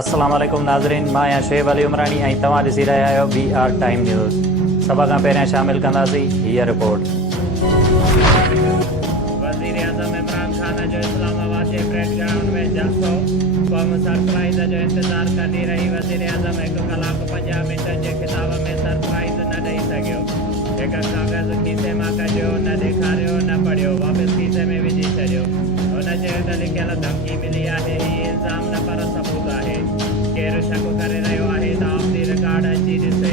अस्सलाम वालेकुम नाज़रीन, मां आहियां शुएब अली उमरानी ऐं तव्हां ॾिसी रहिया आहियो BR टाइम न्यूज़। सभ खां पहिरियां शामिल कंदासीं हीअ रिपोर्ट। वज़ीर आज़म इमरान खान जो इस्लामाबाद जे परेड ग्राउंड में जलसो। क़ौम सरप्राइज़ जो इंतज़ारु कंदी रही। वज़ीर आज़म 1 कलाक 50 मिंटनि जे ख़िताब में सरप्राइज़ न ॾेई सघियो। हिकु काग़ज़ खीसे मां कढियो, न ॾेखारियो, न पढ़ियो, वापसि खीसे में विझी छॾियो। हुन चयो त लिखियल धमकी मिली आहे, हीउ इल्ज़ाम न पर सबूत आहे। केरु शक करे रहियो आहे त ऑफ दी रिकॉर्ड अची ॾिसे।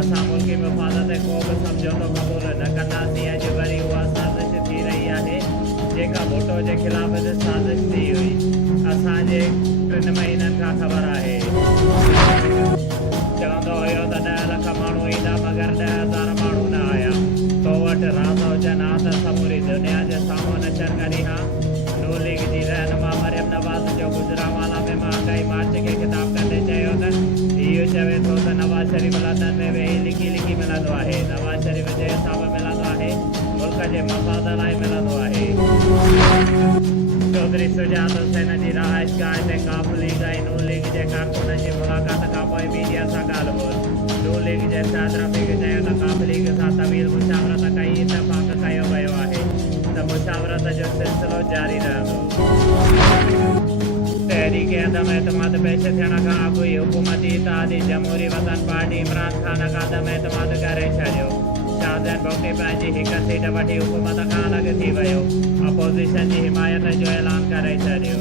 असां मुल्की मुफ़ादत ते को बि समझौतो क़बूल न कंदासीं। अॼु वरी उहा साज़िश थी रही आहे जेका भुट्टो जे ख़िलाफ़ साज़िश थी हुई। असांजे 3 महीननि खां ख़बर आहे। चवंदो हुयो त 10 लख माण्हू ईंदा, मगर 10,000 माण्हू न आया। तो वटि राज़ हुजनि हा त समूरी दुनिया जे साम्हूं नचर करी हा। नून लीग जी रहनुमा मरियम नवाज़ जो गुजरांवाला में महांगाई मार्च खे ख़िताब कंदे चयो त इहो चवे थो त नवाज़ शरीफ़ लंदन में वेही लिकी लिकी मिलंदो आहे। नवाज़ शरीफ़ जे हिसाब मिलंदो आहे, मुल्क जे मफ़ाद लाइ मिलंदो आहे। चौधरी सुजात हुसैन जी रहाइशगाह ते काफ लीग ऐं नून लीग जे कारकुननि जी मुलाक़ात खां पोइ मीडिया सां ॻाल्हि ॿोल। नून लीग जे शाहिद रफ़ीक चयो त काफ लीग सां तवील मुशावरत कई, इतफ़ाक़ कयो वियो आहे त मुशावरत जो सिलसिलो जारी रहंदो। तहरीक अदम एतमाद पेश थियण खां अॻु ई हुकूमती इत्तेहादी जमहूरी वतन पार्टी इमरान खान खां अदम एतमाद करे छॾियो। शाहज़ैन भुट्टो पंहिंजी हिकु सीट वठी हुकूमत खां अलॻि थी वियो। अपोज़िशन जी हिमायत जो ऐलान करे छॾियो।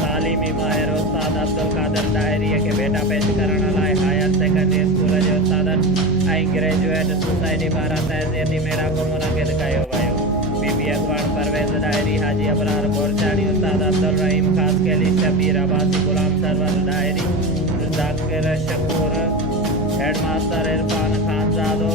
तालीमी माहिर उस्ताद अब्दुल कादिर डायरीअ खे बेटा पेश करण लाइ हायर सेकेंडरी स्कूल जे उस्तादनि ऐं ग्रेजुएट सोसाइटी पारां तहज़ीती मेराको मुनक़िद कयो वियो। बीबी अखबार परवेज़ डायरी, हाजी अबरार बोरचाणी, उस्ताद अब्दुल रहीम खासकेली, शबीर अब्बासी, गुलाम सरवर डायरी, ज़ाकिर शकूर, हेडमास्टर इरफान खानज़ादो,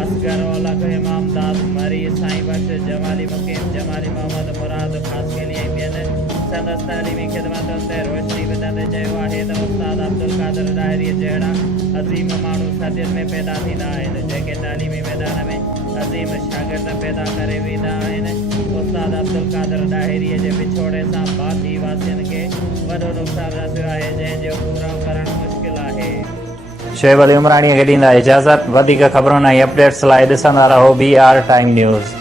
असगर औलख, इमामदाद मरी, साईं बख्श, जमाली मुकीम, जमाली मोहम्मद मुराद खासकेली ऐं ॿियनि संदसि तइलीमी ख़िदमतुनि ते रोशनी विझंदे चयो आहे त उस्ताद अब्दुल कादिर डायरीअ जहिड़ा अज़ीम माण्हू सदियुनि में पैदा थींदा आहिनि, जेके तइलीमी मैदान में अज़ीम शागिर्द पैदा करे वेंदा आहिनि। उस्ताद अब्दुल कादिर डायरीअ जे विछोड़े सां बाक़ी वासियुनि खे वॾो नुक़सानु रसियो आहे, जंहिंजो पूरो करणु मुश्किल आहे। शुएब अली उमरानी खे ॾींदा इजाज़त। वधीक ख़बरुनि ऐं अपडेट्स लाइ ॾिसंदा रहो BR टाइम न्यूज़।